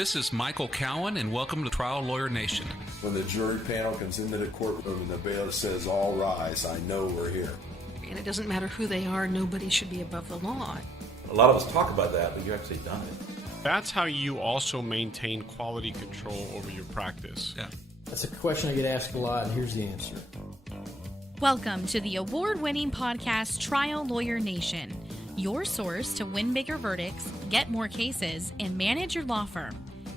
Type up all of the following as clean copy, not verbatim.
This is Michael Cowen, and welcome to Trial Lawyer Nation. When the jury panel comes into the courtroom and the bailiff says, "All rise," I know we're here. And it doesn't matter who they are, nobody should be above the law. A lot of us talk about that, but you've actually done it. That's how you also maintain quality control over your practice. Yeah. That's a question I get asked a lot, and here's the answer. Welcome to the award-winning podcast Trial Lawyer Nation, your source to win bigger verdicts, get more cases, and manage your law firm.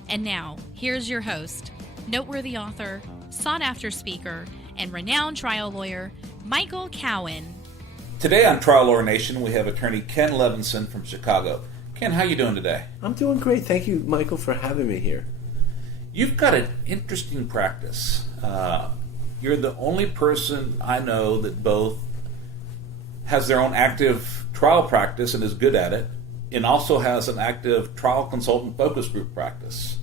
And now, here's your host, noteworthy author, sought-after speaker, and renowned trial lawyer, Michael Cowen. Today on Trial Lawyer Nation, we have attorney Ken Levinson from Chicago. Ken, how you doing today? I'm doing great. Thank you, Michael, for having me here. You've got an interesting practice. You're the only person I know that both has their own active trial practice and is good at it, and also has an active trial consultant focus group practice.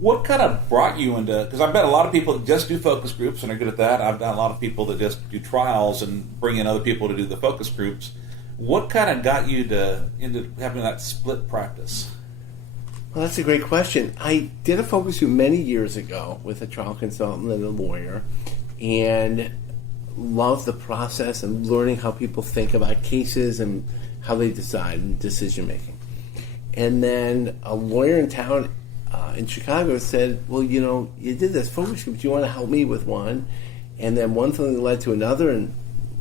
What kind of brought you into, because I bet a lot of people that just do focus groups and are good at that. I've got a lot of people that just do trials and bring in other people to do the focus groups. What kind of got you into having that split practice? Well, that's a great question. I did a focus group many years ago with a trial consultant and a lawyer, and loved the process and learning how people think about cases and how they decide and decision making. And then a lawyer in town in Chicago said, "Well, you know, you did this focus group. Do you want to help me with one?" And then one thing led to another, and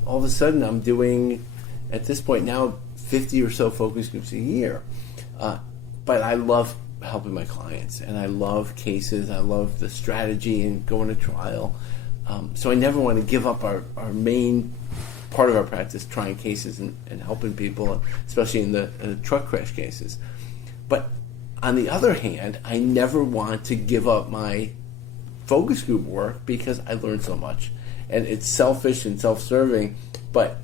all of a sudden I'm doing, at this point now, 50 or so focus groups a year. But I love helping my clients, and I love cases. I love the strategy and going to trial. So I never want to give up our main part of our practice, trying cases and helping people, especially in the truck crash cases. But on the other hand, I never want to give up my focus group work because I learned so much. And it's selfish and self-serving, but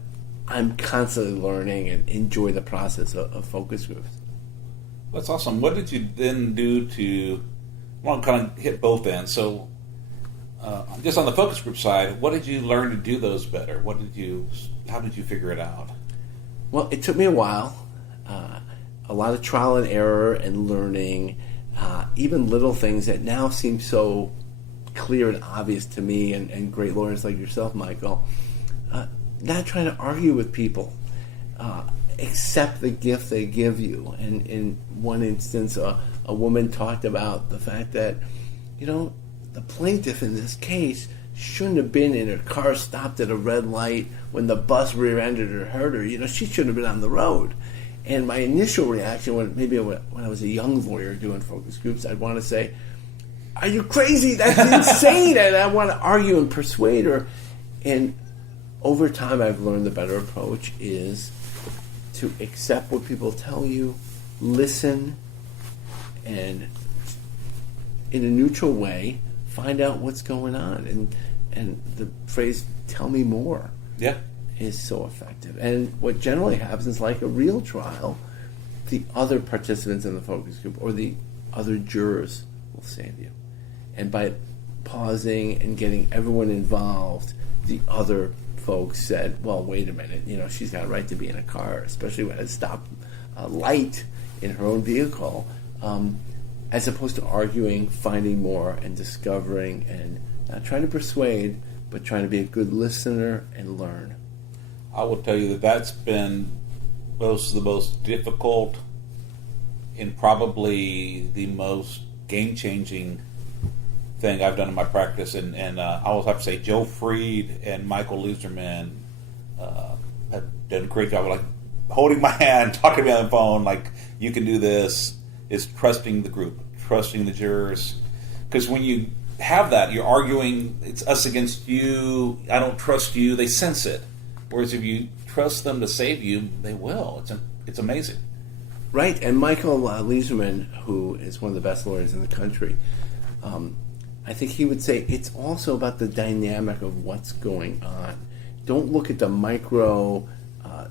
I'm constantly learning and enjoy the process of focus groups. That's awesome. What did you then do to, I want to kind of hit both ends. So just on the focus group side, what did you learn to do those better? How did you figure it out? Well, it took me a while. A lot of trial and error and learning, even little things that now seem so clear and obvious to me and great lawyers like yourself, Michael. Not trying to argue with people. Accept the gift they give you. And in one instance, a woman talked about the fact that, you know, the plaintiff in this case shouldn't have been in her car stopped at a red light when the bus rear-ended her, hurt her. You know, she shouldn't have been on the road. And my initial reaction, when I was a young lawyer doing focus groups, I'd want to say, "Are you crazy? That's insane!" And I want to argue and persuade her. And over time, I've learned the better approach is to accept what people tell you, listen, and in a neutral way, find out what's going on. And the phrase, "tell me more," is so effective. And what generally happens, like a real trial, the other participants in the focus group or the other jurors will save you. And by pausing and getting everyone involved, the other folks said, "Well, wait a minute, you know, she's got a right to be in a car," especially when it's stopped light in her own vehicle, as opposed to arguing, finding more, and discovering, and not trying to persuade, but trying to be a good listener and learn. I will tell you that that's been the most difficult and probably the most game-changing thing I've done in my practice. And I will have to say Joe Freed and Michael Leizerman have done a great job of like holding my hand, talking to me on the phone, like, "You can do this." Is trusting the group, trusting the jurors. Because when you have that, you're arguing, it's us against you, I don't trust you, they sense it. Whereas if you trust them to save you, they will. It's amazing. Right, and Michael Leizerman, who is one of the best lawyers in the country, I think he would say it's also about the dynamic of what's going on. Don't look at the micro,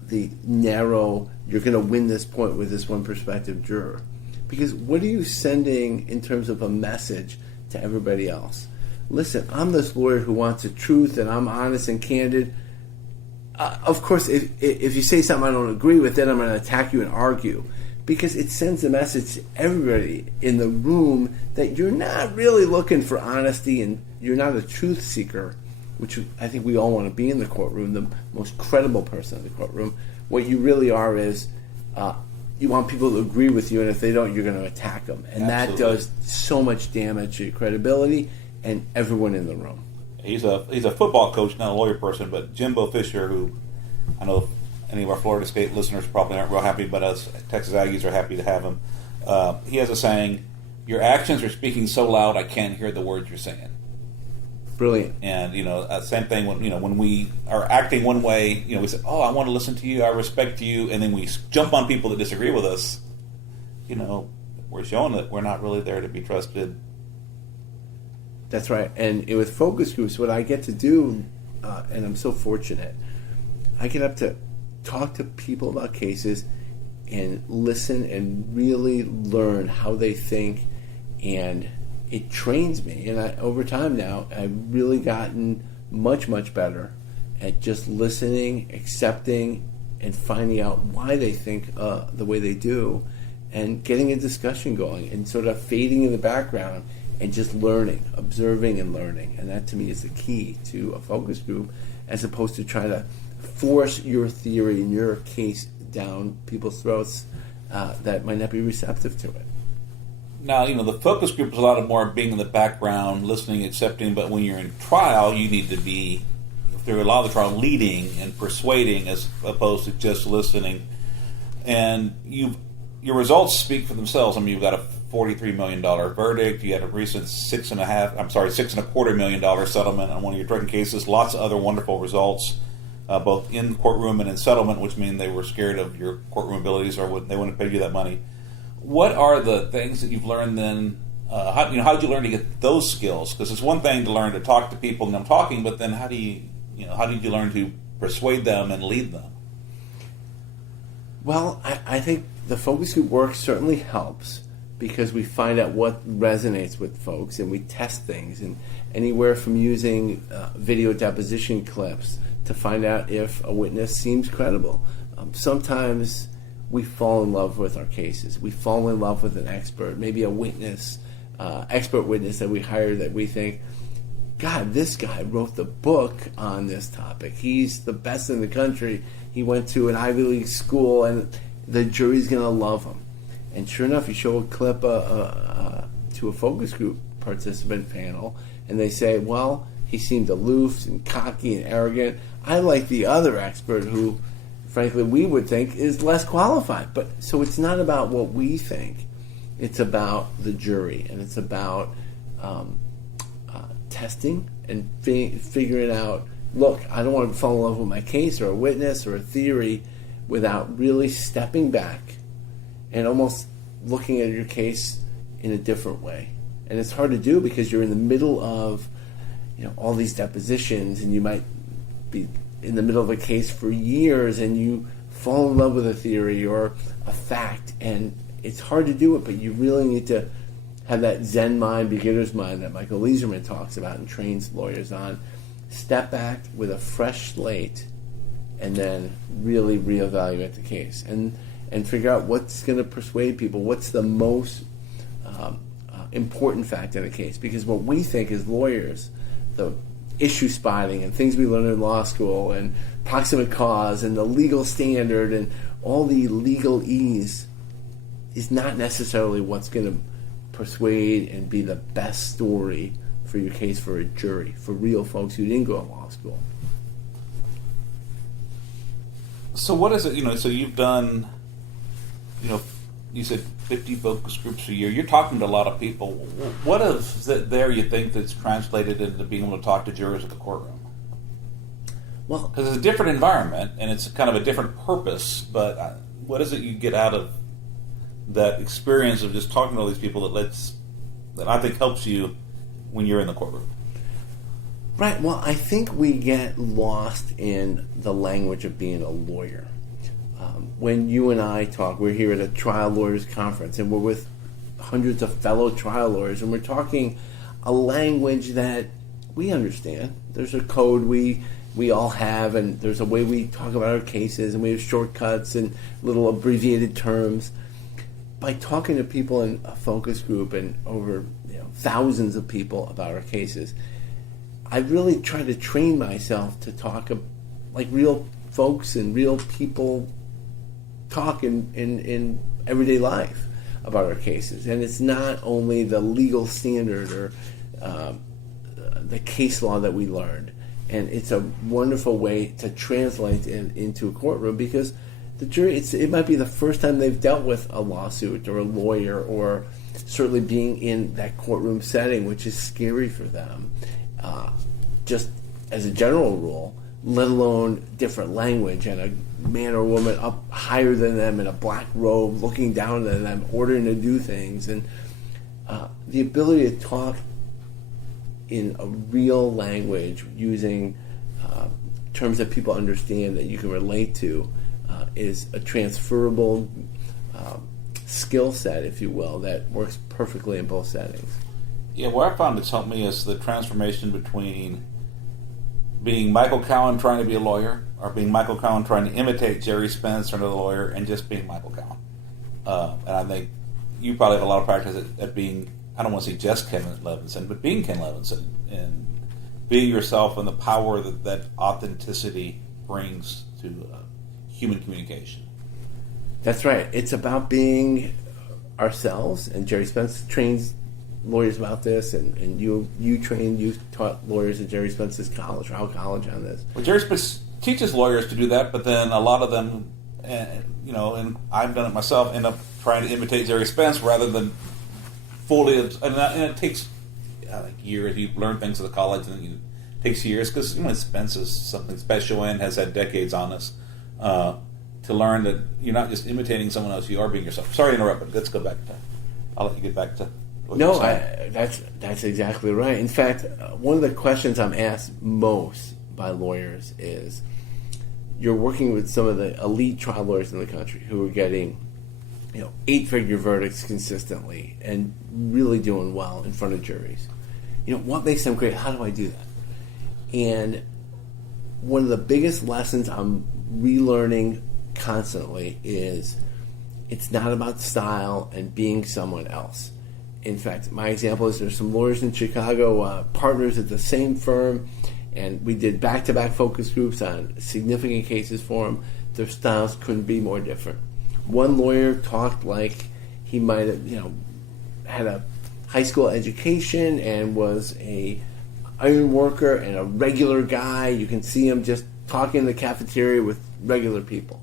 the narrow, you're going to win this point with this one prospective juror. Because what are you sending in terms of a message to everybody else? Listen, I'm this lawyer who wants the truth and I'm honest and candid. Of course, if you say something I don't agree with, then I'm going to attack you and argue. because it sends a message to everybody in the room that you're not really looking for honesty and you're not a truth seeker, which I think we all want to be in the courtroom, the most credible person in the courtroom. What you really are is you want people to agree with you, and if they don't, you're going to attack them. And Absolutely. that does so much damage to your credibility and everyone in the room. He's a football coach, not a lawyer person, but Jimbo Fisher, who I know any of our Florida State listeners probably aren't real happy, but us Texas Aggies are happy to have him. He has a saying, "Your actions are speaking so loud I can't hear the words you're saying." Brilliant. And same thing when we are acting one way, we say, "Oh, I want to listen to you, I respect you," and then we jump on people that disagree with us. We're showing that we're not really there to be trusted. That's right. And with focus groups, what I get to do, and I'm so fortunate, I get up to talk to people about cases and listen and really learn how they think, and it trains me. And over time now, I've really gotten much, much better at just listening, accepting, and finding out why they think the way they do, and getting a discussion going, and sort of fading in the background and just learning, observing and learning. And that to me is the key to a focus group, as opposed to trying to force your theory and your case down people's throats that might not be receptive to it. Now, the focus group is a lot of more being in the background, listening, accepting, but when you're in trial, you need to be, through a lot of the trial, leading and persuading as opposed to just listening. And your results speak for themselves. I mean, you've got a $43 million verdict. You had a recent $6.25 million settlement on one of your drug cases. Lots of other wonderful results, both in courtroom and in settlement, which mean they were scared of your courtroom abilities or they wouldn't pay you that money. What are the things that you've learned then? How did you learn to get those skills? Because it's one thing to learn to talk to people and them talking, but then how did you learn to persuade them and lead them? Well, I think the focus group work certainly helps, because we find out what resonates with folks and we test things, and anywhere from using video deposition clips to find out if a witness seems credible. Sometimes we fall in love with our cases. We fall in love with an expert, maybe a witness, expert witness that we hire that we think, God, this guy wrote the book on this topic. He's the best in the country. He went to an Ivy League school, and the jury's going to love him. And sure enough, you show a clip to a focus group participant panel, and they say, well, he seemed aloof and cocky and arrogant. I like the other expert who, frankly, we would think is less qualified. But so it's not about what we think. It's about the jury, and it's about testing and figuring out, look, I don't want to fall in love with my case or a witness or a theory without really stepping back and almost looking at your case in a different way. And it's hard to do because you're in the middle of all these depositions, and you might be in the middle of a case for years, and you fall in love with a theory or a fact, and it's hard to do it, but you really need to have that Zen mind, beginner's mind that Michael Leizerman talks about and trains lawyers on. Step back with a fresh slate and then really reevaluate the case and figure out what's going to persuade people, what's the most important fact in a case. Because what we think as lawyers, the issue spotting and things we learn in law school and proximate cause and the legal standard and all the legalese is not necessarily what's going to persuade and be the best story for your case for a jury, for real folks who didn't go to law school. So what is it, so you've done, you said 50 focus groups a year. You're talking to a lot of people. What is it there you think that's translated into being able to talk to jurors at the courtroom? Well, because it's a different environment and it's kind of a different purpose, but what is it you get out of that experience of just talking to all these people that I think helps you when you're in the courtroom? Right. Well, I think we get lost in the language of being a lawyer. When you and I talk, we're here at a trial lawyers conference, and we're with hundreds of fellow trial lawyers, and we're talking a language that we understand. There's a code we all have, and there's a way we talk about our cases, and we have shortcuts and little abbreviated terms. by talking to people in a focus group and over thousands of people about our cases, I really try to train myself to talk like real folks and real people talk in everyday life about our cases. And it's not only the legal standard or the case law that we learned. And it's a wonderful way to translate into a courtroom, because the jury, it might be the first time they've dealt with a lawsuit or a lawyer, or certainly being in that courtroom setting, which is scary for them, just as a general rule, let alone different language and a man or woman up higher than them in a black robe looking down at them, ordering to do things. And the ability to talk in a real language using terms that people understand, that you can relate to, is a transferable skill set, if you will, that works perfectly in both settings. Yeah, where I found it's helped me is the transformation between being Michael Cowen trying to be a lawyer, or being Michael Cowen trying to imitate Jerry Spence or another lawyer, and just being Michael Cowen. And I think you probably have a lot of practice at being, I don't want to say just Ken Levinson, but being Ken Levinson and being yourself, and the power that authenticity brings to human communication. That's right. It's about being ourselves, and Jerry Spence trains lawyers about this, and you taught lawyers at Jerry Spence's college, Rao College, on this. Well, Jerry Spence teaches lawyers to do that, but then a lot of them, and I've done it myself, end up trying to imitate Jerry Spence rather than fully, and it takes years. You learn things at the college, and it takes years, because Spence is something special and has had decades on us, to learn that you're not just imitating someone else, you are being yourself. Sorry to interrupt, but let's go back to, I'll let you get back to what you're saying. That's exactly right. In fact, one of the questions I'm asked most by lawyers is, you're working with some of the elite trial lawyers in the country who are getting 8-figure verdicts consistently and really doing well in front of juries. What makes them great? How do I do that? And one of the biggest lessons I'm relearning constantly is, it's not about style and being someone else. In fact, my example is, there's some lawyers in Chicago, partners at the same firm, and we did back-to-back focus groups on significant cases for them. Their styles couldn't be more different. One lawyer talked like he might have, had a high school education and was a iron worker and a regular guy. You can see him just talking in the cafeteria with regular people.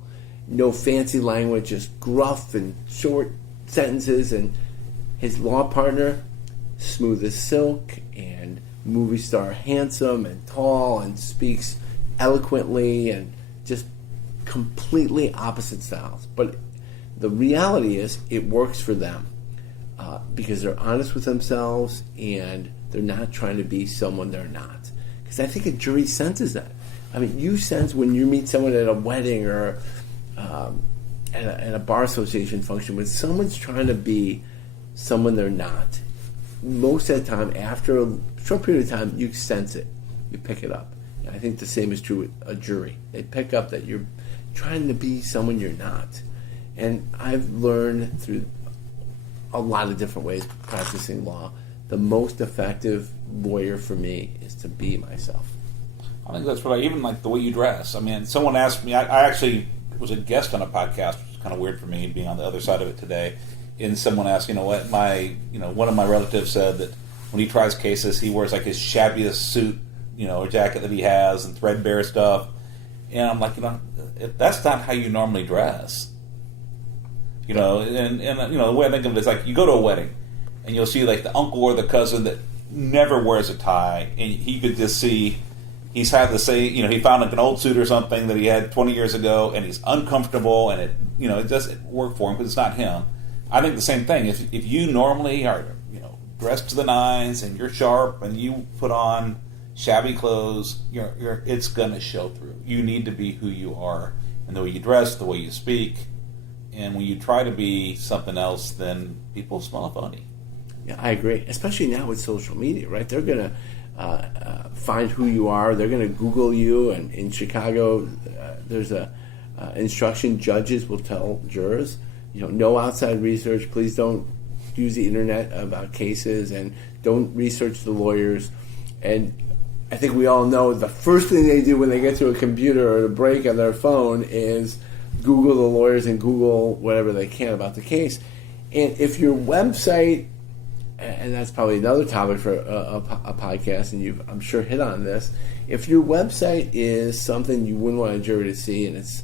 No fancy language, just gruff and short sentences. And his law partner, smooth as silk and movie star handsome and tall and speaks eloquently, and just completely opposite styles. But the reality is, it works for them because they're honest with themselves and they're not trying to be someone they're not. Because I think a jury senses that. I mean, you sense when you meet someone at a wedding or at a bar association function, when someone's trying to be someone they're not. Most of the time, after a short period of time, you sense it. You pick it up. And I think the same is true with a jury. They pick up that you're trying to be someone you're not. And I've learned through a lot of different ways practicing law, the most effective lawyer for me is to be myself. I think that's what even like the way you dress. I mean, someone asked me, I actually was a guest on a podcast, which is kind of weird for me being on the other side of it today. And someone asked, one of my relatives said that when he tries cases, he wears like his shabbiest suit, or jacket that he has, and threadbare stuff. And I'm like, that's not how you normally dress. And the way I think of it is like, you go to a wedding and you'll see like the uncle or the cousin that never wears a tie, and he could just see he's had the same, he found like an old suit or something that he had 20 years ago, and he's uncomfortable, and it doesn't work for him because it's not him. I think the same thing. If you normally are, dressed to the nines and you're sharp and you put on shabby clothes, it's going to show through. You need to be who you are, and the way you dress, the way you speak. And when you try to be something else, then people smell phony. Yeah, I agree. Especially now with social media, right? They're going to find who you are. They're going to Google you. And in Chicago, there's a instruction judges will tell jurors, no outside research. Please don't use the internet about cases, and don't research the lawyers. And I think we all know the first thing they do when they get to a computer or a break on their phone is Google the lawyers and Google whatever they can about the case. And if your website, and that's probably another topic for a podcast, and you've, I'm sure, hit on this, if your website is something you wouldn't want a jury to see, and it's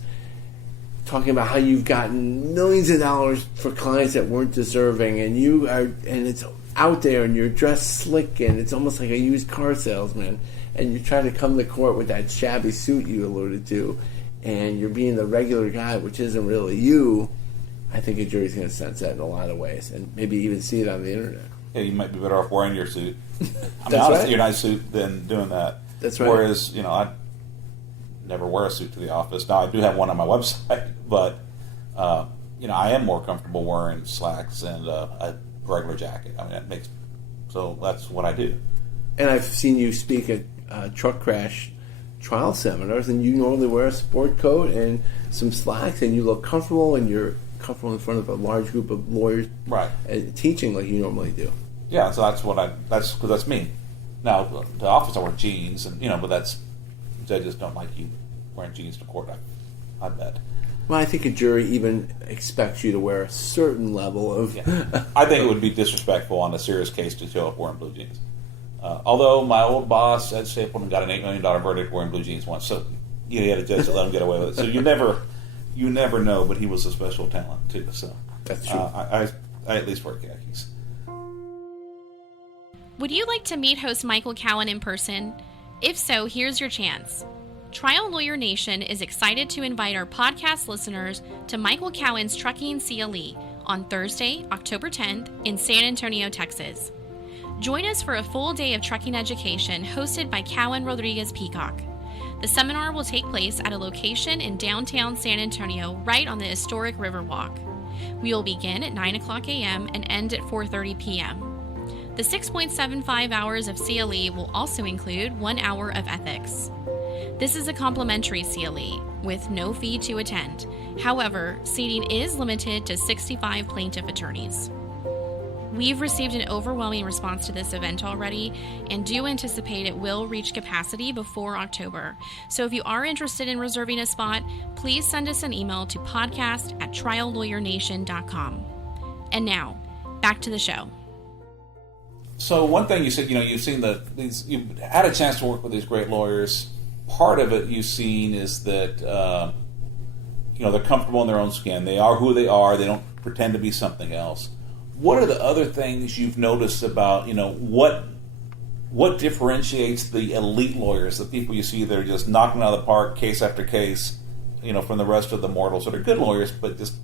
talking about how you've gotten millions of dollars for clients that weren't deserving, and it's out there, and you're dressed slick, and it's almost like a used car salesman, and you try to come to court with that shabby suit you alluded to, and you're being the regular guy, which isn't really you, I think a jury's going to sense that in a lot of ways, and maybe even see it on the internet. Yeah, you might be better off wearing your suit. Right. Your nice suit than doing that. That's right. Whereas, I never wear a suit to the office. Now, I do have one on my website, but, I am more comfortable wearing slacks and a regular jacket. I mean, so that's what I do. And I've seen you speak at truck crash trial seminars, and you normally wear a sport coat and some slacks, and you look comfortable, and you're comfortable in front of a large group of lawyers, right? Teaching like you normally do. Yeah, so that's because that's me. Now, the office I wear jeans, and but judges don't like you wearing jeans to court. I bet. Well, I think a jury even expects you to wear a certain level of. Yeah. I think it would be disrespectful on a serious case to show up wearing blue jeans. Although my old boss, Ed Stapleton, got an $8 million verdict wearing blue jeans once, so he had a judge that let him get away with it. So you never know, but he was a special talent too. So that's true. I at least wear khakis. Would you like to meet host Michael Cowen in person? If so, here's your chance. Trial Lawyer Nation is excited to invite our podcast listeners to Michael Cowen's Trucking CLE on Thursday, October 10th in San Antonio, Texas. Join us for a full day of trucking education hosted by Cowen Rodriguez Peacock. The seminar will take place at a location in downtown San Antonio right on the historic Riverwalk. We will begin at 9 o'clock a.m. and end at 4:30 p.m. The 6.75 hours of CLE will also include 1 hour of ethics. This is a complimentary CLE with no fee to attend. However, seating is limited to 65 plaintiff attorneys. We've received an overwhelming response to this event already and do anticipate it will reach capacity before October. So if you are interested in reserving a spot, please send us an email to podcast@triallawyernation.com. And now, back to the show. So one thing you said, you've seen you've had a chance to work with these great lawyers. Part of it you've seen is that, they're comfortable in their own skin. They are who they are. They don't pretend to be something else. What are the other things you've noticed about, what differentiates the elite lawyers, the people you see that are just knocking out of the park case after case, from the rest of the mortals that are good lawyers, but just,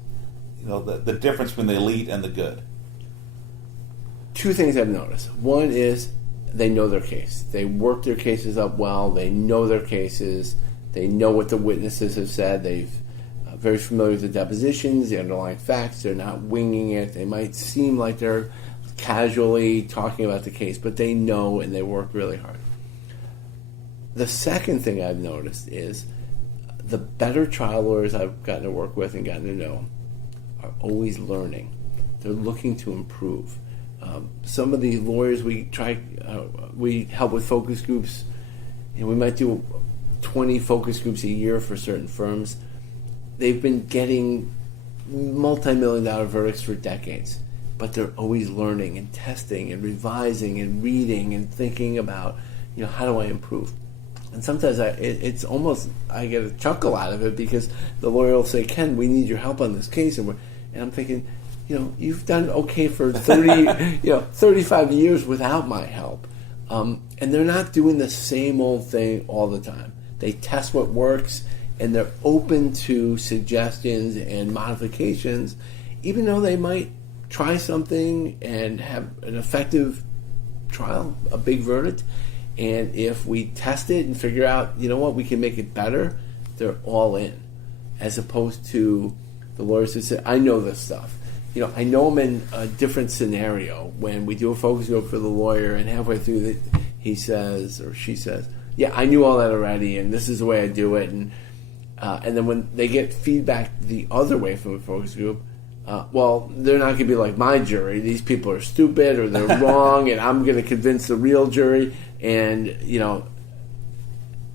the difference between the elite and the good? Two things I've noticed. One is they know their case. They work their cases up well. They know their cases. They know what the witnesses have said. They've very familiar with the depositions, the underlying facts. They're not winging it. They might seem like they're casually talking about the case, but they know and they work really hard. The second thing I've noticed is the better trial lawyers I've gotten to work with and gotten to know are always learning. They're looking to improve. Some of the lawyers we help with focus groups, we might do 20 focus groups a year for certain firms. They've been getting multi-million-dollar verdicts for decades, but they're always learning and testing and revising and reading and thinking about, how do I improve? And sometimes it's almost, I get a chuckle out of it because the lawyer will say, Ken, we need your help on this case. And I'm thinking, you've done okay for 35 years without my help. And they're not doing the same old thing all the time. They test what works, and they're open to suggestions and modifications, even though they might try something and have an effective trial, a big verdict. And if we test it and figure out, we can make it better, they're all in. As opposed to the lawyers who say, I know this stuff. I know them in a different scenario when we do a focus group for the lawyer and halfway through he says or she says, yeah, I knew all that already and this is the way I do it. And then when they get feedback the other way from a focus group, well, they're not going to be like my jury. These people are stupid or they're wrong, and I'm going to convince the real jury. And,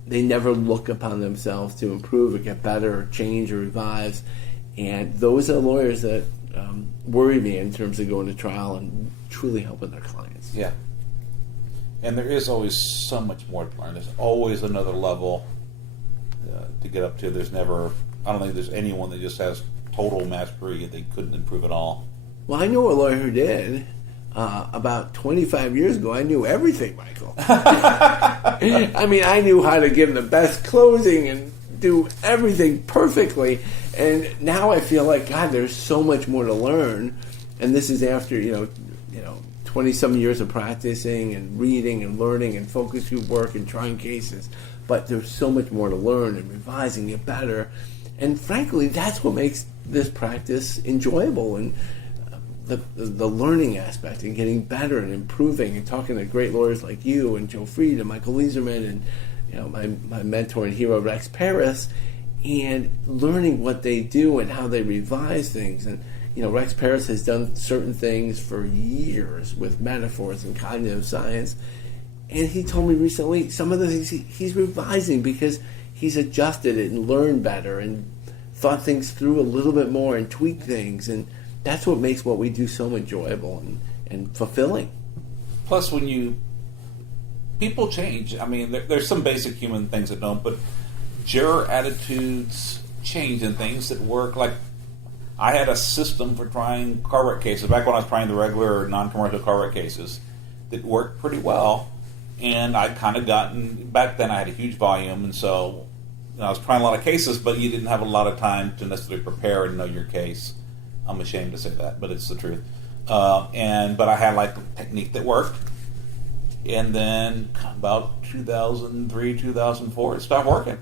they never look upon themselves to improve or get better or change or revise. And those are lawyers that worry me in terms of going to trial and truly helping their clients. Yeah. And there is always so much more to learn. There's always another level to get up to. I don't think there's anyone that just has total mastery and they couldn't improve at all. Well, I know a lawyer who did. About 25 years ago, I knew everything, Michael. I mean, I knew how to give the best closing and do everything perfectly. And now I feel like, God, there's so much more to learn. And this is after, 20-some years of practicing and reading and learning and focus group work and trying cases. But there's so much more to learn and revising it better. And frankly, that's what makes this practice enjoyable, and the learning aspect and getting better and improving and talking to great lawyers like you and Joe Fried and Michael Leizerman and my mentor and hero Rex Paris, and learning what they do and how they revise things. And Rex Paris has done certain things for years with metaphors and cognitive science, and he told me recently some of the things he's revising because he's adjusted it and learned better and thought things through a little bit more and tweaked things. And that's what makes what we do so enjoyable and fulfilling. Plus, people change. I mean, there's some basic human things that don't, but juror attitudes change and things that work. Like, I had a system for trying car wreck cases back when I was trying the regular non-commercial car wreck cases that worked pretty well. And I kind of back then I had a huge volume, and so I was trying a lot of cases, but you didn't have a lot of time to necessarily prepare and know your case. I'm ashamed to say that, but it's the truth. But I had a technique that worked, and then about 2003, 2004, it stopped working.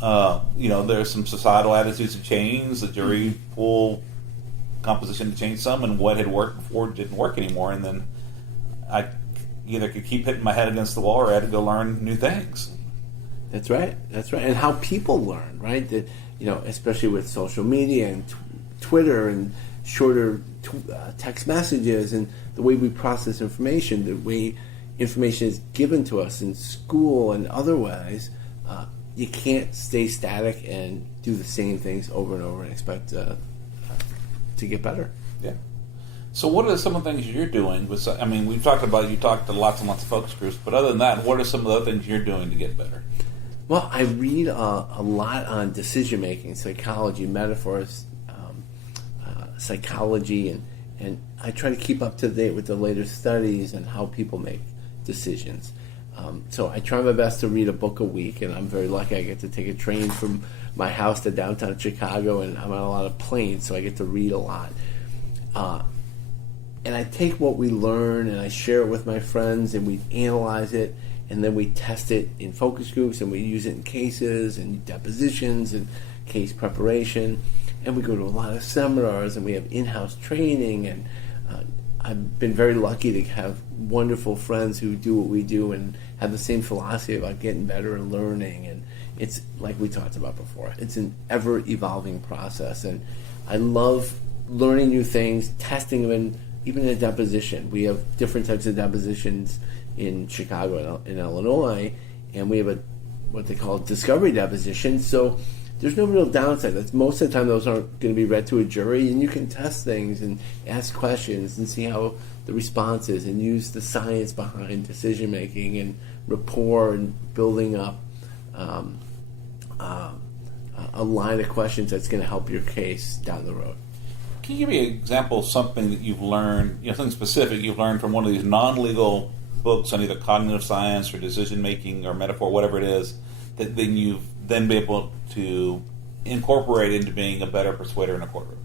There's some societal attitudes that changed. The jury pool composition to change some, and what had worked before didn't work anymore. And then I either could keep hitting my head against the wall, or I had to go learn new things. That's right. And how people learn, right? That especially with social media and Twitter and shorter text messages and the way we process information, the way information is given to us in school and otherwise, you can't stay static and do the same things over and over and expect to get better. Yeah. So what are some of the things you're doing? You talked to lots and lots of focus groups, but other than that, what are some of the other things you're doing to get better? Well, I read a lot on decision-making, psychology, metaphors, psychology, and I try to keep up to date with the latest studies and how people make decisions. So I try my best to read a book a week, and I'm very lucky I get to take a train from my house to downtown Chicago, and I'm on a lot of planes, so I get to read a lot. And I take what we learn and I share it with my friends, and we analyze it, and then we test it in focus groups, and we use it in cases and depositions and case preparation. And we go to a lot of seminars, and we have in-house training, and I've been very lucky to have wonderful friends who do what we do and have the same philosophy about getting better and learning. And it's like we talked about before. It's an ever-evolving process, and I love learning new things, testing them, even in a deposition. We have different types of depositions in Chicago and in Illinois, and we have what they call discovery deposition. So there's no real downside. That's most of the time those aren't going to be read to a jury, and you can test things and ask questions and see how the response is and use the science behind decision making and rapport and building up a line of questions that's going to help your case down the road. Can you give me an example of something that you've learned, something specific you've learned from one of these non-legal books on either cognitive science or decision making or metaphor, whatever it is, that then you've then be able to incorporate into being a better persuader in a courtroom?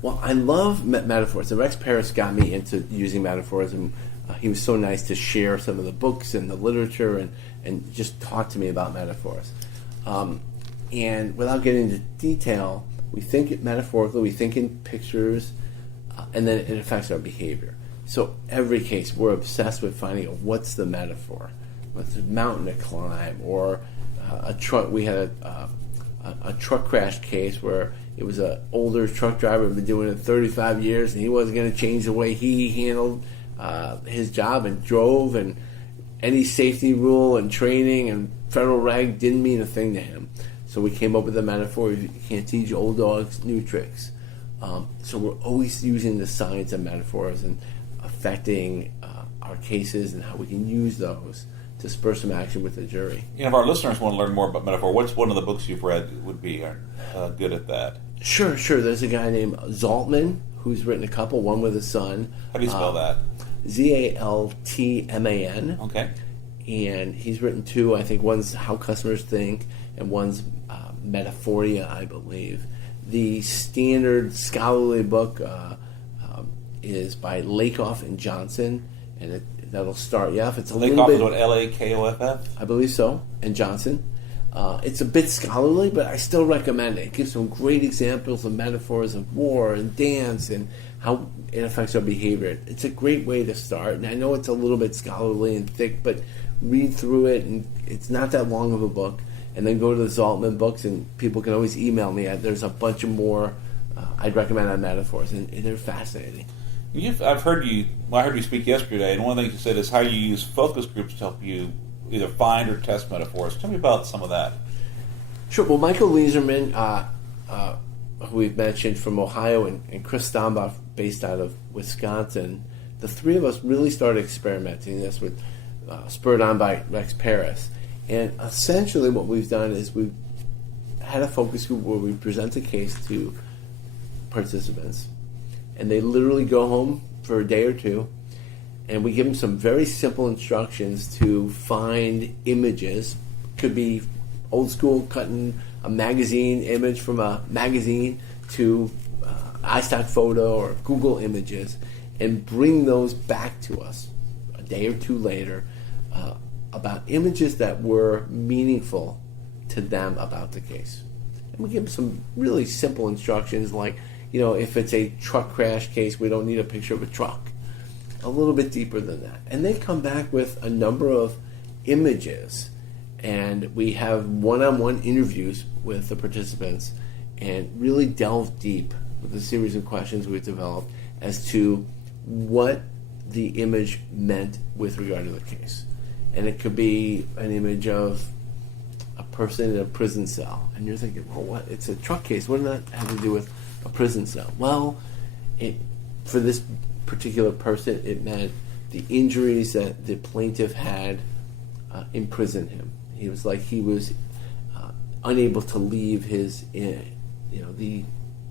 Well, I love metaphors. And Rex Paris got me into using metaphors, and he was so nice to share some of the books and the literature and just talk to me about metaphors. And without getting into detail, we think it metaphorically, we think in pictures, and then it affects our behavior. So every case, we're obsessed with finding out what's the metaphor. What's a mountain to climb, or a truck. We had a truck crash case where it was an older truck driver who'd been doing it 35 years, and he wasn't going to change the way he handled his job and drove, and any safety rule and training and federal reg didn't mean a thing to him. So we came up with a metaphor: you can't teach old dogs new tricks. So we're always using the science of metaphors and affecting our cases and how we can use those to spur some action with the jury. If our listeners want to learn more about metaphor, what's one of the books you've read would be good at that? Sure. There's a guy named Zaltman who's written a couple, one with his son. How do you spell that? Zaltman. Okay. And he's written two. I think one's How Customers Think, and one's Metaphoria, I believe. The standard scholarly book is by Lakoff and Johnson, and that'll start you off. It's a little bit. Lakoff is what, Lakoff? I believe so, and Johnson. It's a bit scholarly, but I still recommend it. It gives some great examples of metaphors of war and dance and how it affects our behavior. It's a great way to start, and I know it's a little bit scholarly and thick, but read through it, and it's not that long of a book. And then go to the Zaltman books, and people can always email me. There's a bunch of more I'd recommend on metaphors, and they're fascinating. I heard you speak yesterday, and one of the things you said is how you use focus groups to help you either find or test metaphors. Tell me about some of that. Sure. Well, Michael Leizerman, who we've mentioned from Ohio, and Chris Stombach, based out of Wisconsin, the three of us really started experimenting this with, spurred on by Rex Paris. And essentially what we've done is we've had a focus group where we present a case to participants, and they literally go home for a day or two, and we give them some very simple instructions to find images. Could be old school, cutting a magazine image from a magazine to iStock photo or Google images, and bring those back to us a day or two later about images that were meaningful to them about the case. And we give them some really simple instructions like, if it's a truck crash case, we don't need a picture of a truck. A little bit deeper than that. And they come back with a number of images, and we have one-on-one interviews with the participants and really delve deep with a series of questions we've developed as to what the image meant with regard to the case. And it could be an image of a person in a prison cell. And you're thinking, well, what? It's a truck case. What does that have to do with a prison cell? Well, for this particular person, it meant the injuries that the plaintiff had imprisoned him. He was unable to leave his, the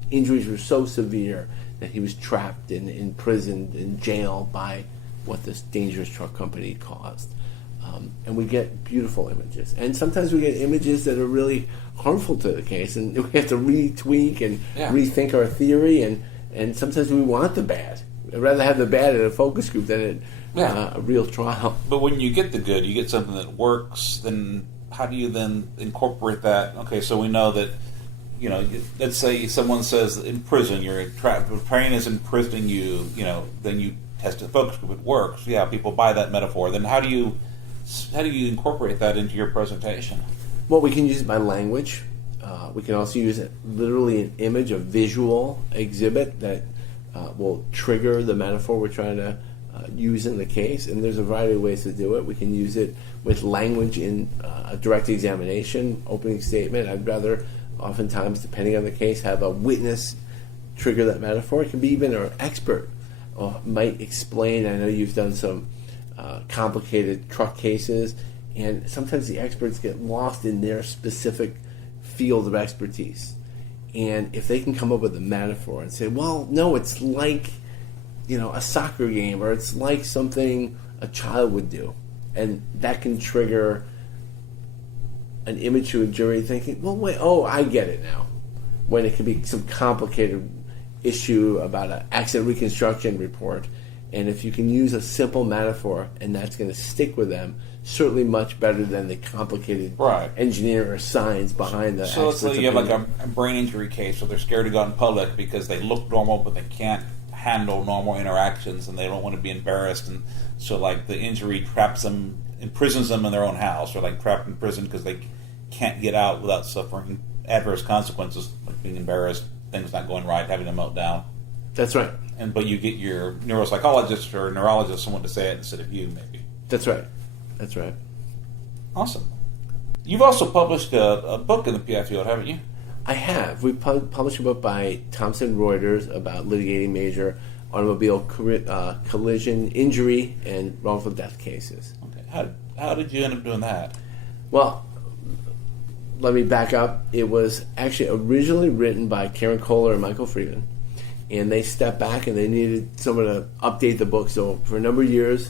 injuries were so severe that he was trapped and imprisoned in jail by what this dangerous truck company caused. And we get beautiful images. And sometimes we get images that are really harmful to the case, and we have to retweak and rethink our theory, and sometimes we want the bad. I'd rather have the bad in a focus group than a real trial. But when you get the good, you get something that works, then how do you then incorporate that? Okay, so we know that, let's say someone says in prison, your pain is imprisoning you, then you test a focus group, it works. Yeah, people buy that metaphor. Then how do you incorporate that into your presentation? Well, we can use it by language. We can also use it literally an image, a visual exhibit that will trigger the metaphor we're trying to use in the case. And there's a variety of ways to do it. We can use it with language in a direct examination, opening statement. I'd rather, oftentimes, depending on the case, have a witness trigger that metaphor. It can be even an expert might explain. I know you've done some complicated truck cases, and sometimes the experts get lost in their specific field of expertise. And if they can come up with a metaphor and say, well, no, it's like, a soccer game, or it's like something a child would do, and that can trigger an image to a jury thinking, well, wait, I get it now. When it can be some complicated issue about an accident reconstruction report, and if you can use a simple metaphor and that's going to stick with them, certainly much better than the complicated engineering or science behind the. So let's say you have like a brain injury case where they're scared to go out in public because they look normal but they can't handle normal interactions and they don't want to be embarrassed, and so like the injury imprisons them in their own house, or like trapped in prison because they can't get out without suffering adverse consequences, like being embarrassed, things not going right, having a meltdown. That's right. But you get your neuropsychologist or neurologist, someone to say it instead of you, maybe. That's right. That's right. Awesome. You've also published a book in the PI field, haven't you? I have. We published a book by Thomson Reuters about litigating major automobile collision injury and wrongful death cases. Okay. How did you end up doing that? Well, let me back up. It was actually originally written by Karen Kohler and Michael Friedman, and they stepped back and they needed someone to update the book. So for a number of years,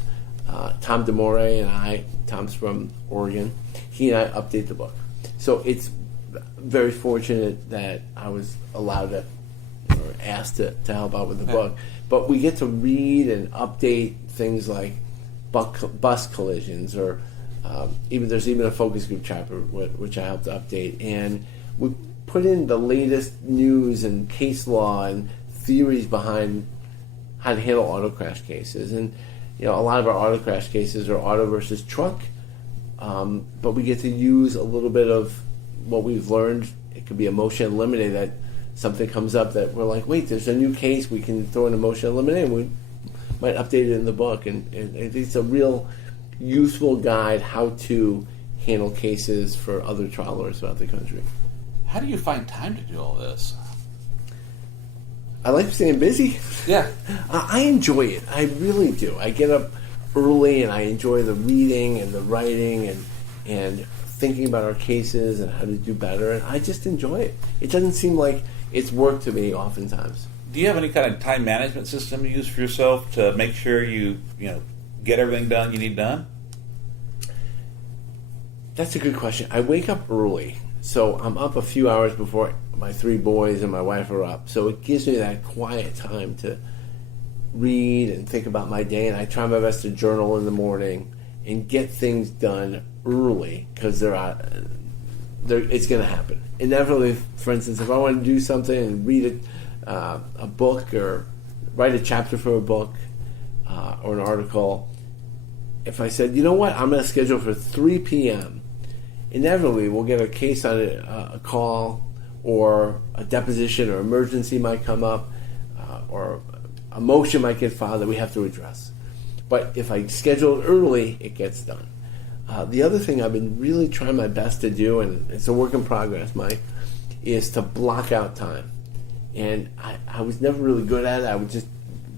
Tom DeMore and I, Tom's from Oregon, he and I update the book. So it's very fortunate that I was allowed to, or asked to help out with the book. But we get to read and update things like bus collisions, or there's even a focus group chapter which I helped to update, and we put in the latest news and case law and theories behind how to handle auto crash cases. And a lot of our auto crash cases are auto versus truck, but we get to use a little bit of what we've learned. It could be a motion eliminate, that something comes up that we're like, wait, there's a new case, we can throw in a motion eliminate, and we might update it in the book. And it's a real useful guide how to handle cases for other trial lawyers throughout the country. How do you find time to do all this? I like staying busy. Yeah. I enjoy it. I really do. I get up early and I enjoy the reading and the writing and thinking about our cases and how to do better. And I just enjoy it. It doesn't seem like it's work to me oftentimes. Do you have any kind of time management system you use for yourself to make sure you get everything done you need done? That's a good question. I wake up early, so I'm up a few hours before my 3 boys and my wife are up. So it gives me that quiet time to read and think about my day, and I try my best to journal in the morning and get things done early, because it's going to happen. Inevitably, for instance, if I want to do something and read a book or write a chapter for a book or an article, if I said, you know what, I'm going to schedule for 3 p.m., inevitably we'll get a case on a call, or a deposition or emergency might come up, or a motion might get filed that we have to address. But if I schedule it early, it gets done. The other thing I've been really trying my best to do, and it's a work in progress, Mike, is to block out time. And I was never really good at it. I would just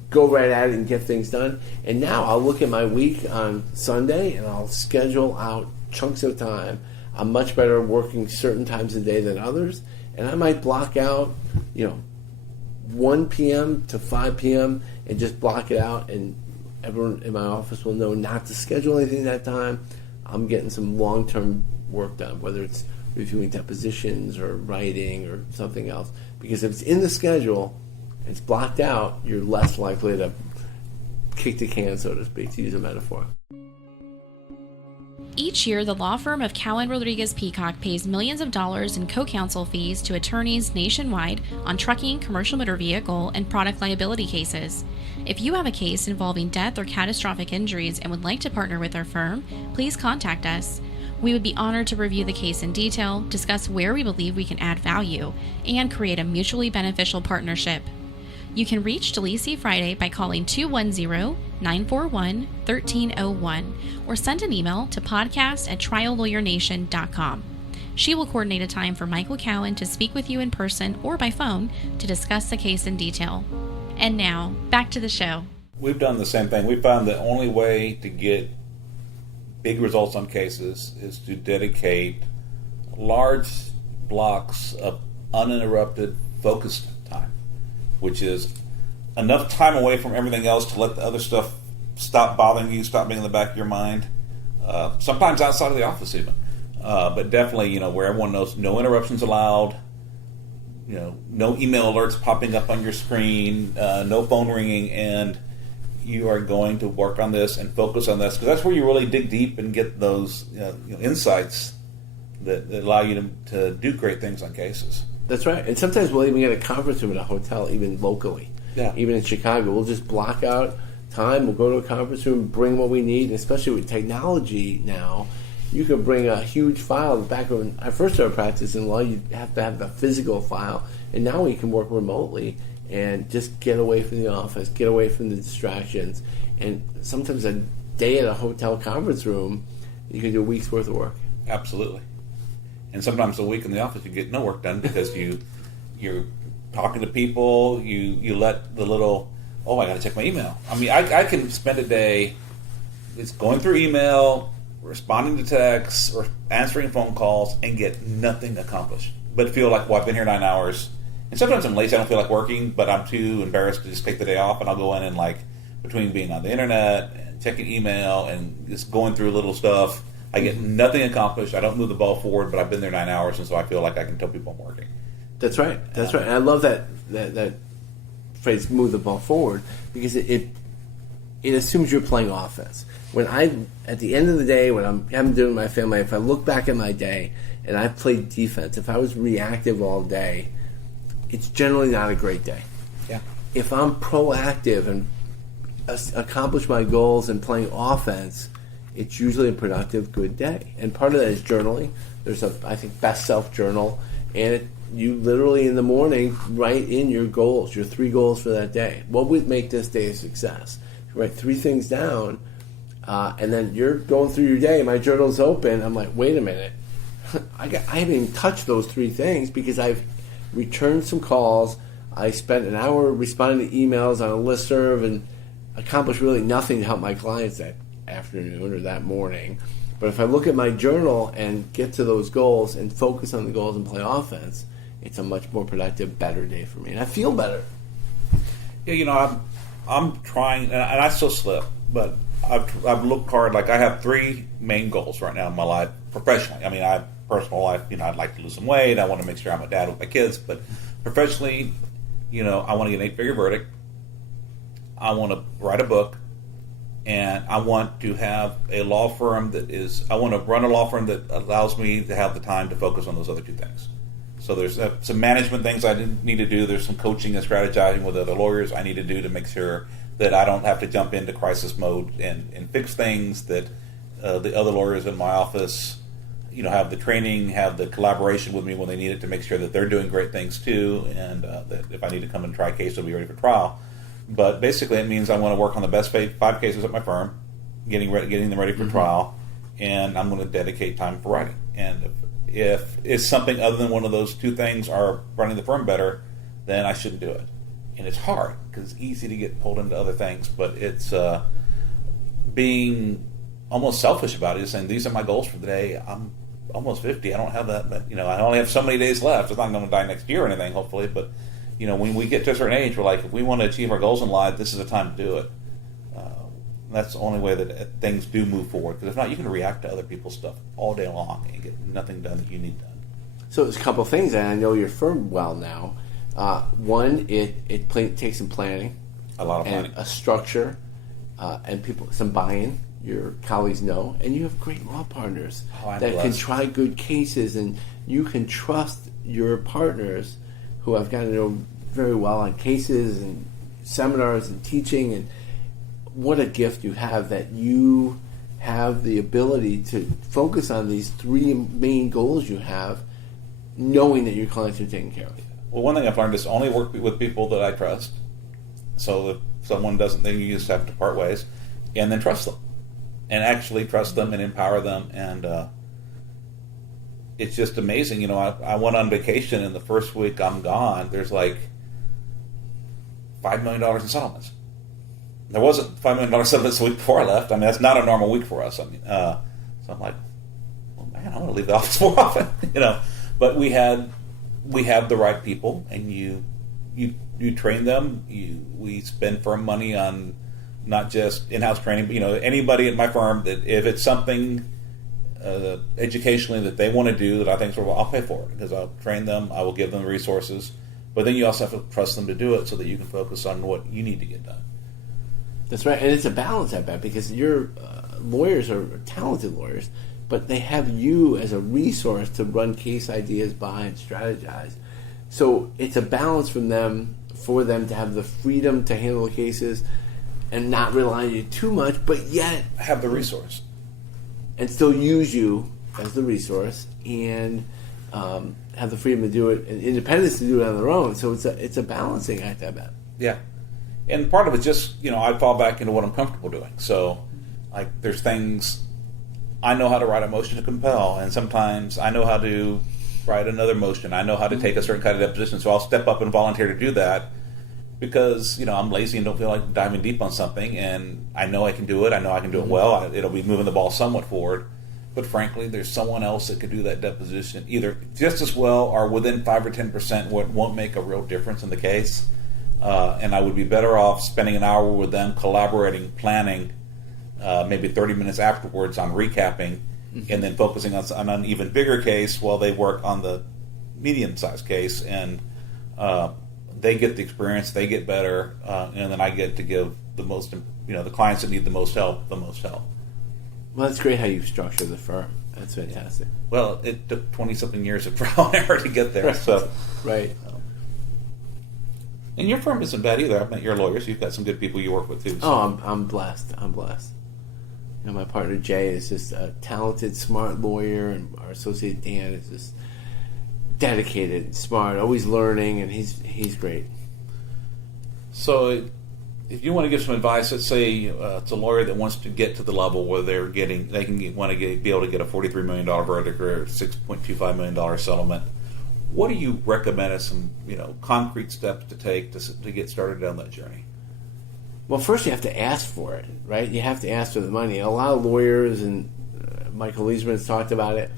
go right at it and get things done. And now I'll look at my week on Sunday and I'll schedule out chunks of time. I'm much better working certain times of the day than others. And I might block out, 1 p.m. to 5 p.m. and just block it out, and everyone in my office will know not to schedule anything that time. I'm getting some long-term work done, whether it's reviewing depositions or writing or something else. Because if it's in the schedule, it's blocked out, you're less likely to kick the can, so to speak, to use a metaphor. Each year, the law firm of Cowen Rodriguez Peacock pays millions of dollars in co-counsel fees to attorneys nationwide on trucking, commercial motor vehicle, and product liability cases. If you have a case involving death or catastrophic injuries and would like to partner with our firm, please contact us. We would be honored to review the case in detail, discuss where we believe we can add value, and create a mutually beneficial partnership. You can reach DeLisi Friday by calling 210-941-1301 or send an email to podcast@triallawyernation.com. She will coordinate a time for Michael Cowen to speak with you in person or by phone to discuss the case in detail. And now, back to the show. We've done the same thing. We found the only way to get big results on cases is to dedicate large blocks of uninterrupted, focused time, which is enough time away from everything else to let the other stuff stop bothering you, stop being in the back of your mind. Sometimes outside of the office even. But definitely, where everyone knows no interruptions allowed, no email alerts popping up on your screen, no phone ringing, and you are going to work on this and focus on this, because that's where you really dig deep and get those insights that allow you to do great things on cases. That's right. And sometimes we'll even get a conference room at a hotel, even locally. Yeah. Even in Chicago. We'll just block out time. We'll go to a conference room, bring what we need, and especially with technology now, you could bring a huge file. Back when I first started practicing law, you have to have the physical file, and now we can work remotely and just get away from the office, get away from the distractions, and sometimes a day at a hotel conference room, you can do a week's worth of work. Absolutely. And sometimes a week in the office you get no work done because you're talking to people, you let the little, oh, I got to check my email. I mean, I can spend a day just going through email, responding to texts, or answering phone calls, and get nothing accomplished. But feel like, well, I've been here 9 hours. And sometimes I'm lazy, I don't feel like working, but I'm too embarrassed to just take the day off, and I'll go in and, like, between being on the internet and checking email and just going through little stuff, I get nothing accomplished. I don't move the ball forward, but I've been there 9 hours, and so I feel like I can tell people I'm working. That's right. And I love that phrase, move the ball forward, because it assumes you're playing offense. When at the end of the day, when I'm doing my family, if I look back at my day and I played defense, if I was reactive all day, it's generally not a great day. Yeah. If I'm proactive and accomplish my goals and playing offense, it's usually a productive, good day. And part of that is journaling. There's I think, Best Self Journal, and you literally in the morning write in your goals, your 3 goals for that day. What would make this day a success? You write 3 things down, and then you're going through your day. My journal's open. I'm like, wait a minute. I haven't even touched those 3 things because I've returned some calls. I spent an hour responding to emails on a listserv and accomplished really nothing to help my clients that afternoon or that morning. But if I look at my journal and get to those goals and focus on the goals and play offense, it's a much more productive, better day for me. And I feel better. Yeah, I'm trying, and I still slip, but I've looked hard. Like, I have 3 main goals right now in my life professionally. I mean, personal life, I'd like to lose some weight. I want to make sure I'm a dad with my kids. But professionally, I want to get an 8-figure verdict. I want to write a book. And I want to have a law firm I want to run a law firm that allows me to have the time to focus on those other 2 things. So there's some management things I need to do. There's some coaching and strategizing with other lawyers I need to do to make sure that I don't have to jump into crisis mode and fix things, that the other lawyers in my office, have the training, have the collaboration with me when they need it to make sure that they're doing great things too, and that if I need to come and try a case, they'll be ready for trial. But basically, it means I want to work on the best 5 cases at my firm, getting them ready for trial, and I'm going to dedicate time for writing. And if it's something other than one of those 2 things are running the firm better, then I shouldn't do it. And it's hard because it's easy to get pulled into other things, but it's being almost selfish about it, just saying these are my goals for the day. I'm almost 50. I don't have that, but I only have so many days left. I'm not going to die next year or anything, hopefully, but when we get to a certain age, we're like, if we want to achieve our goals in life, this is the time to do it. That's the only way that things do move forward. Because if not, you can react to other people's stuff all day long and get nothing done that you need done. So there's a couple of things, and I know your firm well now. One, it takes some planning. A lot of planning. And a structure, and some buy-in. Your colleagues know. And you have great law partners that can try good cases, and you can trust your partners who I've gotten to know very well on cases and seminars and teaching, and what a gift you have that you have the ability to focus on these 3 main goals you have, knowing that your clients are taken care of. Well, one thing I've learned is only work with people that I trust. So if someone doesn't, then you just have to part ways, and then trust them, and actually trust them and empower them. And it's just amazing. I went on vacation, and the first week I'm gone, there's like $5 million in settlements. There wasn't $5 million settlements the week before I left. I mean, that's not a normal week for us. I mean, so I'm like, well, man, I want to leave the office more often, But we have the right people, and you train them. We spend firm money on not just in-house training, but anybody at my firm that if it's something educationally that they want to do that I think I'll pay for it, because I'll train them, I will give them the resources, but then you also have to trust them to do it so that you can focus on what you need to get done. That's right, and it's a balance, I bet, because your lawyers are talented lawyers, but they have you as a resource to run case ideas by and strategize. So it's a balance for them to have the freedom to handle the cases and not rely on you too much, but yet have the resource. and still use you as the resource, and have the freedom to do it and independence to do it on their own. So it's a balancing act, I bet. Yeah. And part of it's just, I fall back into what I'm comfortable doing. So, like, there's things, I know how to write a motion to compel, and sometimes I know how to write another motion. I know how to take a certain kind of deposition, so I'll step up and volunteer to do that because, I'm lazy and don't feel like diving deep on something, and I know I can do it. I know I can do it well. It'll be moving the ball somewhat forward. But frankly, there's someone else that could do that deposition either just as well or within 5 or 10% what won't make a real difference in the case. And I would be better off spending an hour with them, collaborating, planning, maybe 30 minutes afterwards on recapping, and then focusing on an even bigger case while they work on the medium-sized case. And they get the experience, they get better, and then I get to give the most, the clients that need the most help, the most help. Well, that's great how you structure the firm. That's fantastic. Well, it took 20-something years of trial and error to get there. Right. So, right. And your firm isn't bad either. I've met your lawyers. You've got some good people you work with too. So. Oh, I'm blessed. I'm blessed. My partner Jay is just a talented, smart lawyer, and our associate Dan is just dedicated, smart, always learning, and he's great. So, if you want to give some advice, let's say it's a lawyer that wants to get to the level where be able to get a $43 million verdict or a $6.25 million settlement. What do you recommend as some concrete steps to take to get started down that journey? Well, first you have to ask for it, right? You have to ask for the money. A lot of lawyers, and Michael Leizerman has talked about it,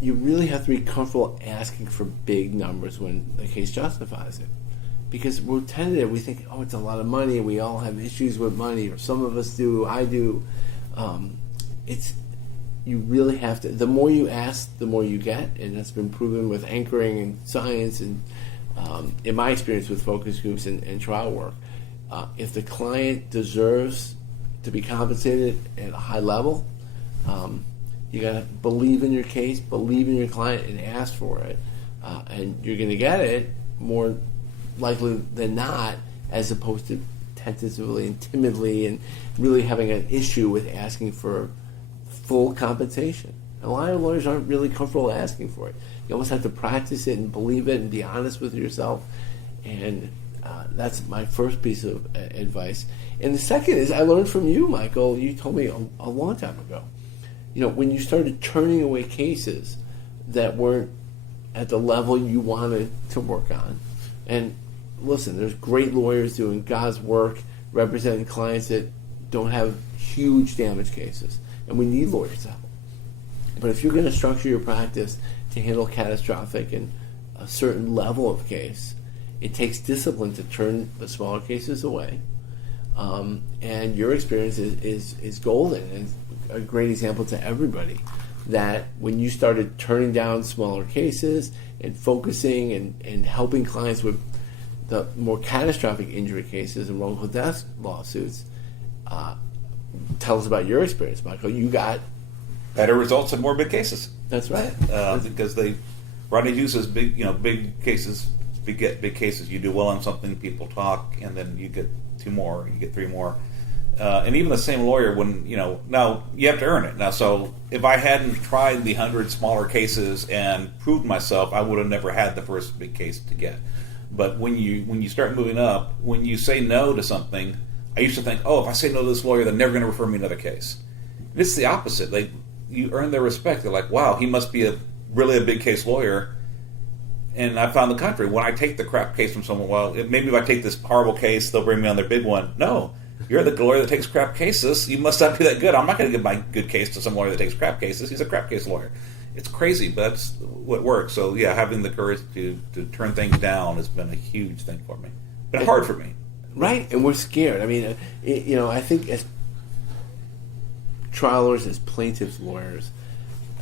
you really have to be comfortable asking for big numbers when the case justifies it. Because we're tentative, we think, it's a lot of money, we all have issues with money, or some of us do, I do. You really have to, the more you ask, the more you get, and that's been proven with anchoring and science, and in my experience with focus groups and trial work. If the client deserves to be compensated at a high level, you got to believe in your case, believe in your client, and ask for it. And you're going to get it more likely than not, as opposed to tentatively and timidly and really having an issue with asking for full compensation. A lot of lawyers aren't really comfortable asking for it. You almost have to practice it and believe it and be honest with yourself. And that's my first piece of advice. And the second is, I learned from you, Michael. You told me a long time ago. When you started turning away cases that weren't at the level you wanted to work on. And listen, there's great lawyers doing God's work, representing clients that don't have huge damage cases. And we need lawyers to help. But if you're going to structure your practice to handle catastrophic and a certain level of case, it takes discipline to turn the smaller cases away. And your experience is golden, and a great example to everybody, that when you started turning down smaller cases and focusing and helping clients with the more catastrophic injury cases and wrongful death lawsuits, tell us about your experience, Michael. You got better results in more big cases. That's right. Because Rodney Hughes says big cases beget big cases. You do well on something, people talk, and then you get 2 more, you get 3 more. And even the same lawyer, when, now you have to earn it. Now, so if I hadn't tried the 100 smaller cases and proved myself, I would have never had the first big case to get. But when you start moving up, when you say no to something, I used to think, if I say no to this lawyer, they're never going to refer me another case. And it's the opposite. You earn their respect. They're like, wow, he must be really a big case lawyer. And I found the contrary. When I take the crap case from someone, maybe if I take this horrible case, they'll bring me on their big one. No. You're the lawyer that takes crap cases. You must not be that good. I'm not going to give my good case to some lawyer that takes crap cases. He's a crap case lawyer. It's crazy, but that's what works. So, yeah, having the courage to turn things down has been a huge thing for me. Been hard for me. Right, and we're scared. I mean, I think as trial lawyers, as plaintiffs lawyers,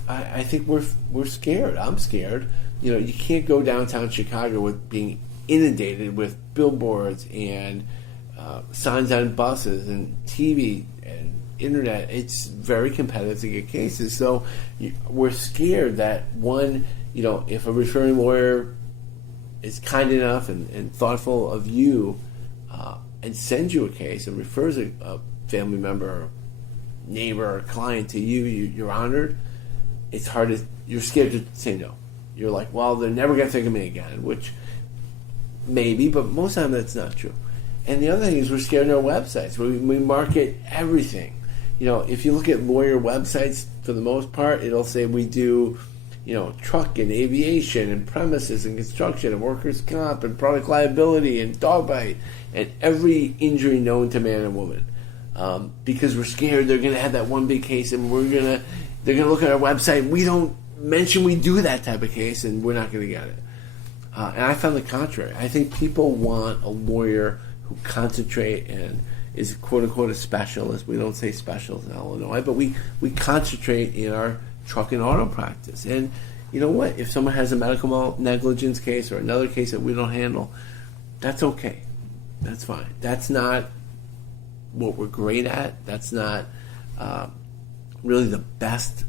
I think we're scared. I'm scared. You can't go downtown Chicago with being inundated with billboards and signs on buses and TV and internet. It's very competitive to get cases. So we're scared that if a referring lawyer is kind enough and thoughtful of you and sends you a case and refers a family member or neighbor or client to you, you're honored. It's hard to, you're scared to say no. You're like, well, they're never going to think of me again, which maybe, but most of the time that's not true. And the other thing is we're scared of our websites. We market everything. If you look at lawyer websites, for the most part, it'll say we do, truck and aviation and premises and construction and workers' comp and product liability and dog bite and every injury known to man and woman. Because we're scared they're going to have that one big case and they're going to look at our website. We don't mention we do that type of case and we're not going to get it. And I found the contrary. I think people want a lawyer who concentrate and is quote-unquote a specialist. We don't say specialist in Illinois, but we concentrate in our truck and auto practice. And you know what? If someone has a medical negligence case or another case that we don't handle, that's okay. That's fine. That's not what we're great at. That's not really the best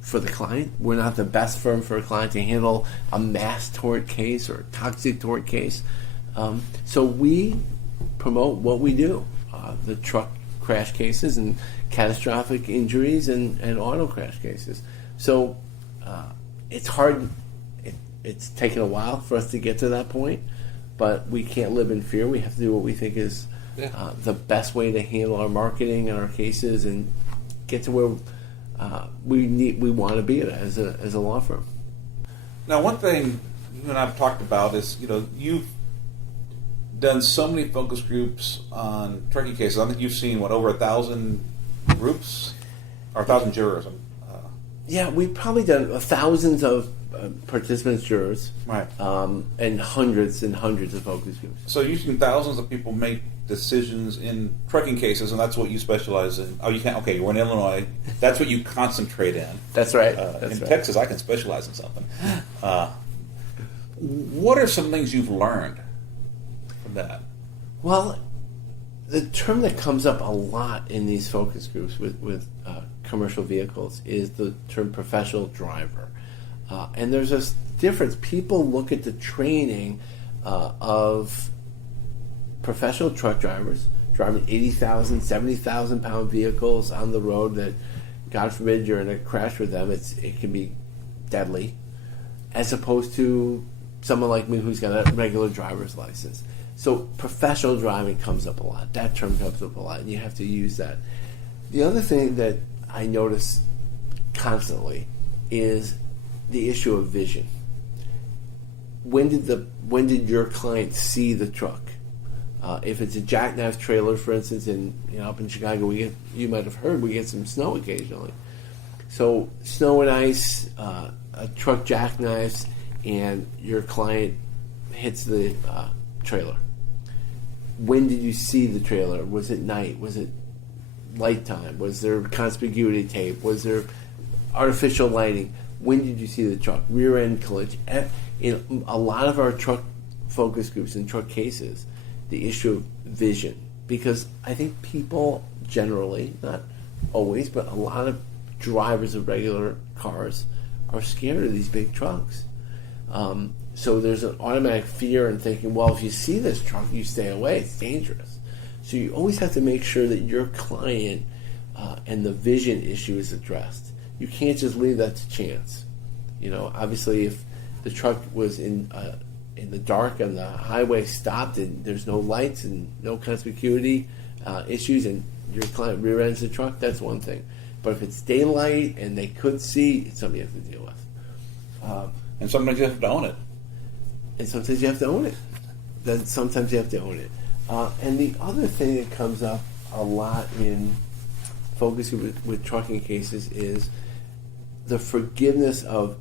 for the client. We're not the best firm for a client to handle a mass tort case or a toxic tort case. So we promote what we do, the truck crash cases and catastrophic injuries and auto crash cases. So it's hard. It's taken a while for us to get to that point, but we can't live in fear. We have to do what we think is the best way to handle our marketing and our cases and get to where we want to be as a law firm. Now, one thing you and I've talked about is, you've done so many focus groups on trucking cases. I think you've seen, over 1,000 groups? Or 1,000 jurors? Yeah, we've probably done thousands of participants, jurors. Right. And hundreds and hundreds of focus groups. So you've seen thousands of people make decisions in trucking cases, and that's what you specialize in. Oh, you can't. Okay, you're in Illinois. That's what you concentrate in. That's right. In Texas, I can specialize in something. What are some things you've learned from that? Well, the term that comes up a lot in these focus groups with commercial vehicles is the term professional driver. And there's a difference. People look at the training of professional truck drivers driving 80,000, 70,000 pound vehicles on the road that, God forbid, you're in a crash with them. It can be deadly, as opposed to someone like me who's got a regular driver's license. So professional driving comes up a lot. That term comes up a lot, and you have to use that. The other thing that I notice constantly is the issue of vision. When did your client see the truck? If it's a jackknife trailer, for instance, up in Chicago, you might have heard we get some snow occasionally. So snow and ice, a truck jackknifes, and your client hits the trailer. When did you see the trailer? Was it night? Was it light time? Was there conspicuity tape? Was there artificial lighting? When did you see the truck? Rear end collision. In a lot of our truck focus groups and truck cases, the issue of vision, because I think people generally, not always, but a lot of drivers of regular cars are scared of these big trucks. So there's an automatic fear in thinking, well, if you see this truck, you stay away. It's dangerous. So you always have to make sure that your client and the vision issue is addressed. You can't just leave that to chance. Obviously, if the truck was in the dark on the highway, stopped, and there's no lights and no conspicuity issues, and your client rear ends the truck, that's one thing. But if it's daylight and they could see, it's something you have to deal with. And sometimes you have to own it. And sometimes you have to own it. And the other thing that comes up a lot in focus with trucking cases is the forgiveness of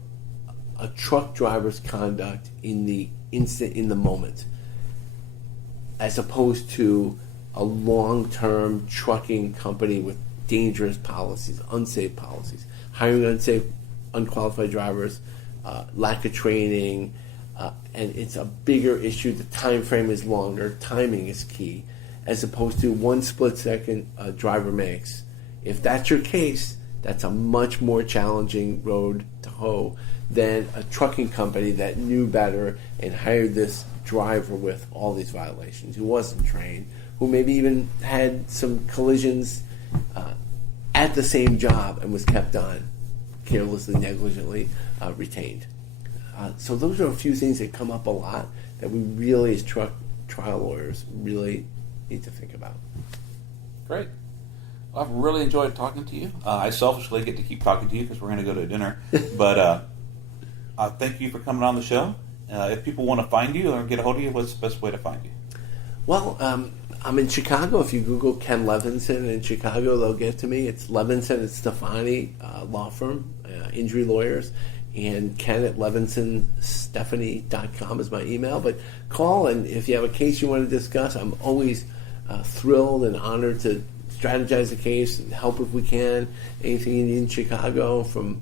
a truck driver's conduct in the instant, in the moment, as opposed to a long-term trucking company with dangerous policies, unsafe policies, hiring unsafe, unqualified drivers, lack of training, and it's a bigger issue. The time frame is longer. Timing is key, as opposed to one split second a driver makes. If that's your case, that's a much more challenging road to hoe than a trucking company that knew better and hired this driver with all these violations, who wasn't trained, who maybe even had some collisions at the same job and was kept on, carelessly, negligently retained. So those are a few things that come up a lot that we really, as trial lawyers, really need to think about. Great. Well, I've really enjoyed talking to you. I selfishly get to keep talking to you because we're going to go to dinner. But thank you for coming on the show. If people want to find you or get a hold of you, what's the best way to find you? Well, I'm in Chicago. If you Google Ken Levinson in Chicago, they'll get to me. It's Levinson and Stefani law firm, injury lawyers. And Ken at LevinsonStephanie.com is my email. But call, and if you have a case you want to discuss, I'm always thrilled and honored to strategize the case and help if we can. Anything you need in Chicago, from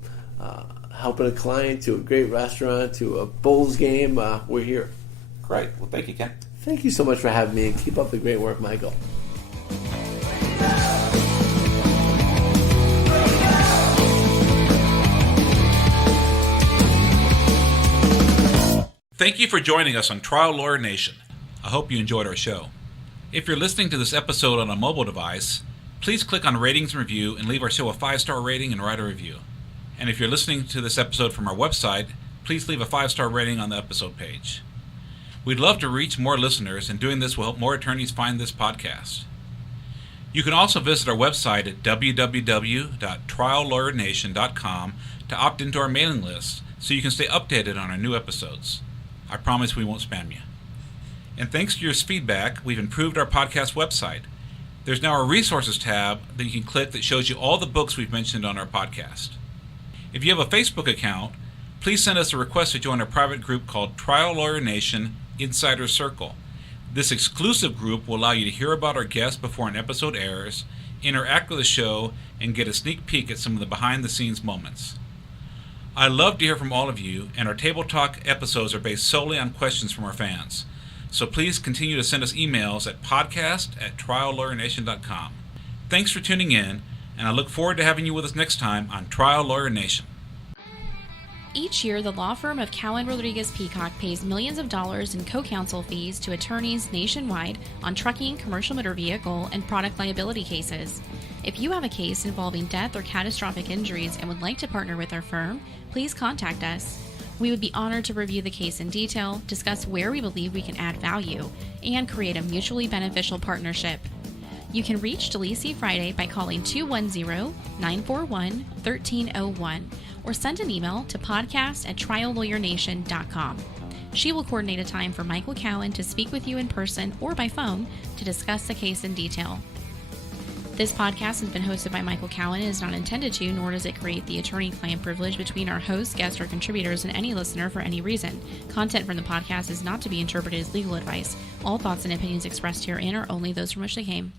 helping a client to a great restaurant to a Bulls game, we're here. Great. Well, thank you, Ken. Thank you so much for having me, and keep up the great work, Michael. Thank you for joining us on Trial Lawyer Nation. I hope you enjoyed our show. If you're listening to this episode on a mobile device, please click on Ratings and Review and leave our show a 5-star rating and write a review. And if you're listening to this episode from our website, please leave a 5-star rating on the episode page. We'd love to reach more listeners, and doing this will help more attorneys find this podcast. You can also visit our website at www.triallawyernation.com to opt into our mailing list so you can stay updated on our new episodes. I promise we won't spam you. And thanks to your feedback, we've improved our podcast website. There's now a resources tab that you can click that shows you all the books we've mentioned on our podcast. If you have a Facebook account, please send us a request to join our private group called Trial Lawyer Nation Insider Circle. This exclusive group will allow you to hear about our guests before an episode airs, interact with the show, and get a sneak peek at some of the behind-the-scenes moments. I love to hear from all of you, and our Table Talk episodes are based solely on questions from our fans. So please continue to send us emails at podcast@triallawyernation.com. Thanks for tuning in, and I look forward to having you with us next time on Trial Lawyer Nation. Each year, the law firm of Cowen Rodriguez Peacock pays millions of dollars in co-counsel fees to attorneys nationwide on trucking, commercial motor vehicle, and product liability cases. If you have a case involving death or catastrophic injuries and would like to partner with our firm, please contact us. We would be honored to review the case in detail, discuss where we believe we can add value, and create a mutually beneficial partnership. You can reach Delisi Friday by calling 210-941-1301 or send an email to podcast@triallawyernation.com. She will coordinate a time for Michael Cowen to speak with you in person or by phone to discuss the case in detail. This podcast has been hosted by Michael Cowen and is not intended to, nor does it create the attorney-client privilege between our host, guest, or contributors and any listener for any reason. Content from the podcast is not to be interpreted as legal advice. All thoughts and opinions expressed herein are only those from which they came.